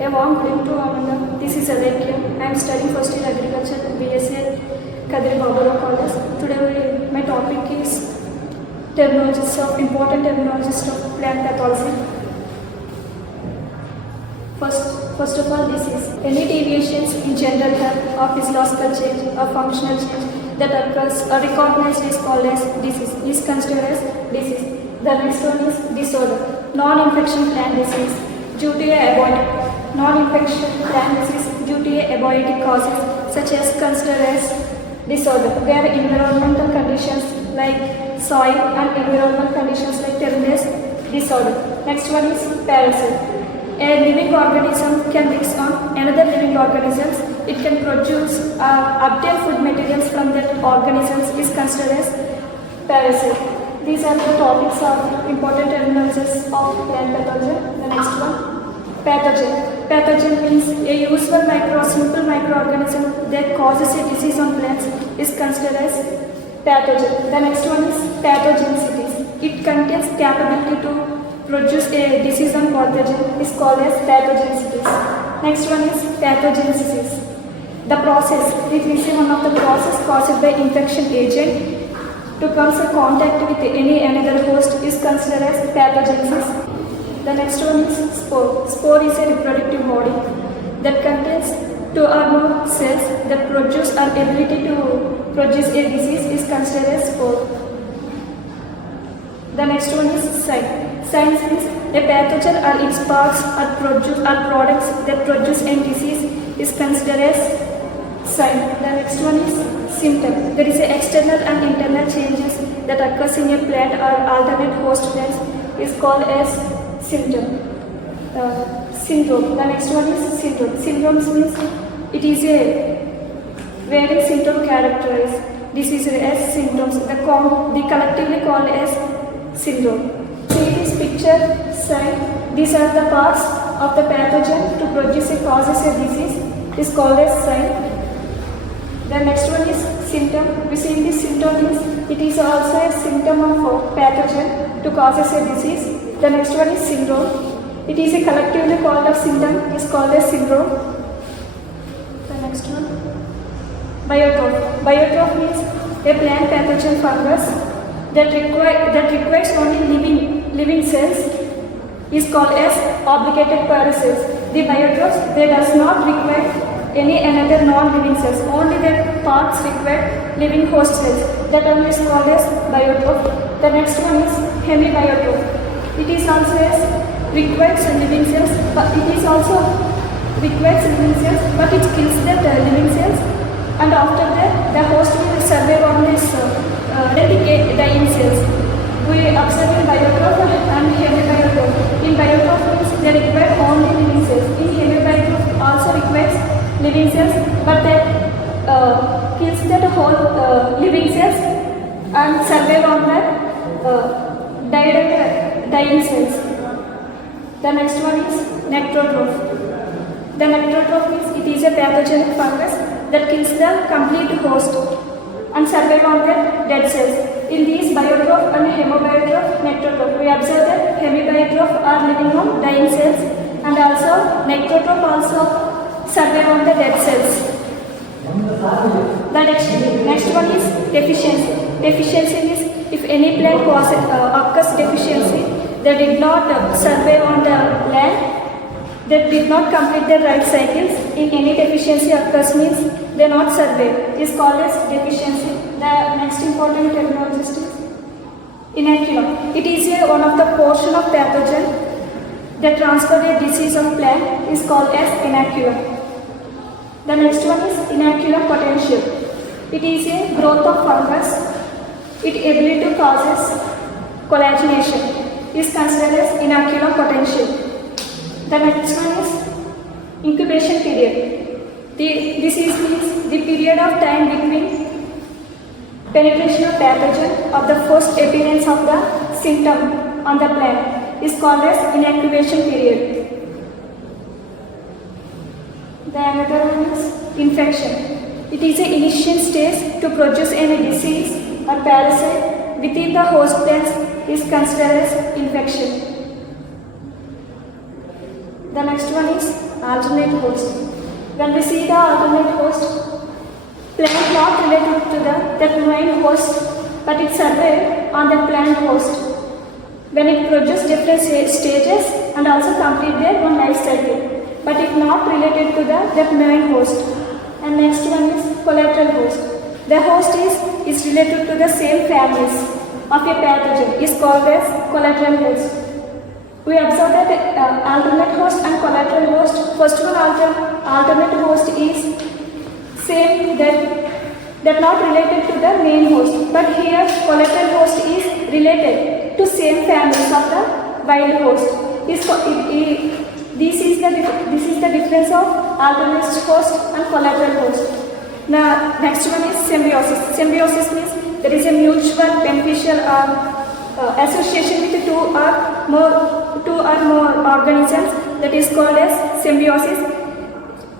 A warm good evening to all of them. This is Alekhya. I am studying first year agriculture BSc at Kadiri Babura College. Today my topic is important terminologies of plant pathology. First of all, disease. Any deviations in general health or physiological change or functional change that occurs or recognized is called as disease. Is considered as disease. The next one is disorder. Non-infection plant disease due to non-infection plant disease due to abiotic causes such as considered as disorder. There are environmental conditions like soil and environmental conditions like termed as disorder. Next one is parasite. A living organism can mix on another living organisms. It can produce obtain food materials from that organisms is considered as parasite. These are the topics of important terminologies of plant pathology. The next one, pathogen. Pathogen means a useful simple microorganism that causes a disease on plants is considered as pathogen. The next one is pathogenicity. It contains capability to produce a disease on pathogen is called as pathogenicity. Next one is pathogenesis. The process, it is one of the process caused by infection agent to come in contact with any another host is considered as pathogenesis. The next one is spore. Spore is a reproductive body that contains 2 or more cells that produce or ability to produce a disease is considered as spore. The next one is sign. Signs is a pathogen or its parts or products that produce a disease is considered as sign. The next one is symptom. There is a external and internal changes that occurs in a plant or alternate host plants is called as symptom. Syndrome. The next one is syndrome. Syndromes means it is a various symptom characterized disease as symptoms. They collectively called as syndrome. See this picture sign. These are the parts of the pathogen to produce a causes a disease is called as sign. The next one is symptom. We see this symptom is it is also a symptom of pathogen to causes a disease. The next one is syndrome. It is a collectively called a symptom is called as syndrome. The next one, biotroph. Biotroph means a plant pathogen fungus that requires only living cells is called as obligated parasites. The biotrophs they does not require any another non-living cells. Only their parts require living host cells. That one is called as biotroph. The next one is hemibiotroph. It is also as requires living cells, but it is also requires living cells, but it kills the living cells, and after that the host will survive on this dying cells. We observe in biotroph and hemibiotroph. In biotroph means they require only living cells. In hemibiotroph also requires living cells, but that kills the whole living cells and survive on the dying cells. The next one is necrotroph. The necrotroph means it is a pathogenic fungus that kills the complete host and survive on the dead cells. In these biotroph and hemibiotroph, necrotroph, we observe that hemibiotroph are living on dying cells and also necrotroph also survive on the dead cells. The next one is deficiency. Deficiency is if any plant occurs deficiency, they did not survive on the land, they did not complete their life cycles. In any deficiency occurs means they not survive is called as deficiency. The next important terminology is inoculum. It is one of the portion of pathogen that transfer a disease of plant is called as inoculum. The next one is inoculum potential. It is a growth of fungus. Its ability to causes collagenation is considered as inoculum potential. The next one is incubation period. This means the period of time between penetration of pathogen of the first appearance of the symptom on the plant is called as incubation period. The another one is infection. It is an initial stage to produce any disease or parasite within the host plants is considered as infection. The next one is alternate host. When we see the alternate host, plant not related to the main host, but it surveyed on the plant host when it produces different stages and also complete their one life cycle, but it not related to the main host. And next one is collateral host. The host is related to the same families of a pathogen is called as collateral host. We observe that alternate host and collateral host. First one, alternate host is same that not related to the main host, but here collateral host is related to same families of the wild host. This is the difference of alternate host and collateral host. Now next one is symbiosis. Symbiosis means there is a mutual beneficial association with two or more organisms, that is called as symbiosis.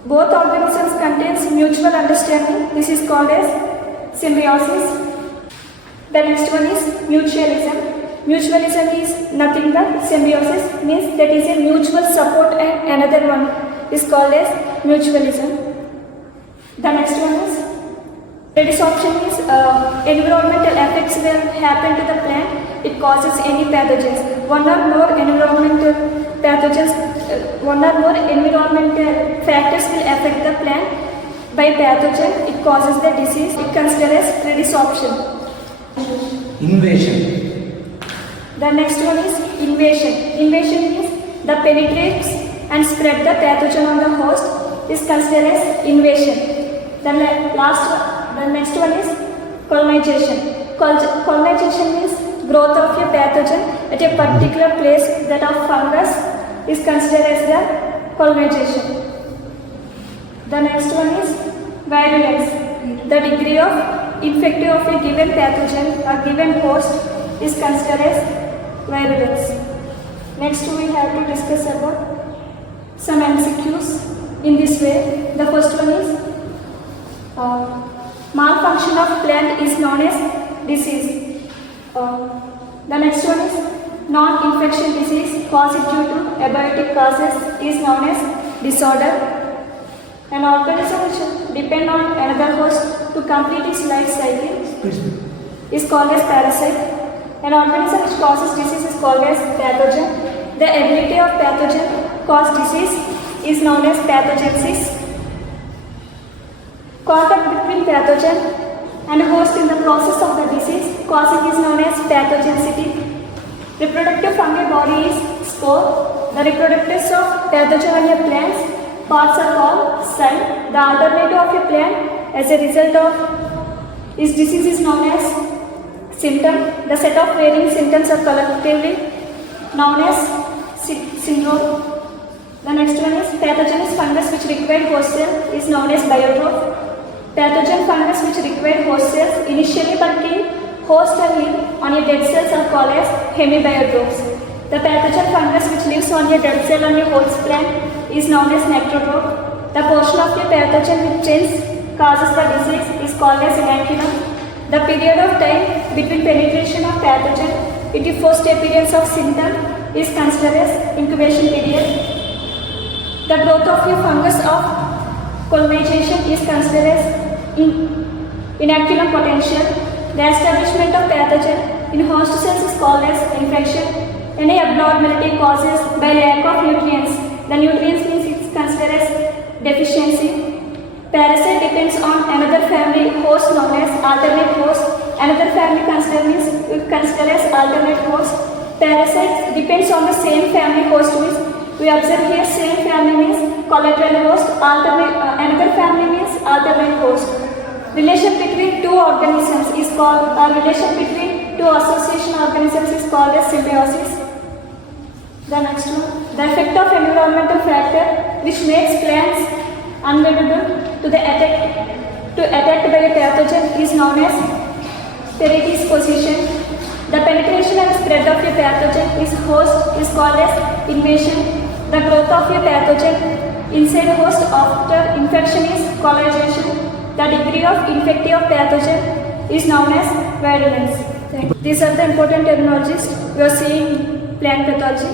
Both organisms contains mutual understanding. This is called as symbiosis. The next one is mutualism. Mutualism is nothing but symbiosis means that is a mutual support, and another one is called as mutualism. The next one is resorption is environmental effects will happen to the plant. It causes any pathogens. One or more environmental factors will affect the plant by pathogen. It causes the disease. It considered as resorption. Invasion. The next one is invasion. Invasion means the penetrates and spread the pathogen on the host is considered as invasion. The next one is colonization. Colonization means growth of a pathogen at a particular place, that of fungus is considered as the colonization. The next one is virulence. The degree of infectivity of a given pathogen or given host is considered as virulence. Next we have to discuss about some MCQs in this way. The first one is malfunction of plant is known as disease. The next one is non-infection disease caused due to abiotic causes is known as disorder. An organism which depends on another host to complete its life cycle is called as parasite. An organism which causes disease is called as pathogen. The ability of pathogen cause disease is known as pathogenesis. Contact between pathogen and host in the process of the disease causing is known as pathogenicity. Reproductive fungi body is spore. The reproductives of pathogen on your plants parts are called cell. The alternative of a plant as a result of its disease is known as symptom. The set of varying symptoms are collectively known as syndrome. The next one is pathogenous fungus which require host cell is known as biotroph. Pathogen fungus which require host cells initially but kill host and live on your dead cells are called as hemibiotrophs. The pathogen fungus which lives on your dead cell on your host plant is known as necrotroph. The portion of your pathogen which causes the disease is called as inoculum. The period of time between penetration of pathogen into first appearance of symptom is considered as incubation period. The growth of your fungus of colonization is considered as inoculum potential. The establishment of pathogen in host cells is called as infection. Any abnormality causes by lack of nutrients. The nutrients means it is considered as deficiency. Parasite depends on another family host known as alternate host. Another family considered as alternate host. Parasites depends on the same family host means we observe here same family means collateral host. Another family means alternate host. Relation between two organisms is called relation between two association organisms is called as symbiosis. The next one, the effect of environmental factor which makes plants unavailable to attacked by a pathogen is known as Paredes position. The penetration and spread of a pathogen is host is called as invasion. The growth of a pathogen inside a host after infection is colonization. The degree of infectivity of pathogen is known as virulence. These are the important terminologies we are seeing in plant pathology.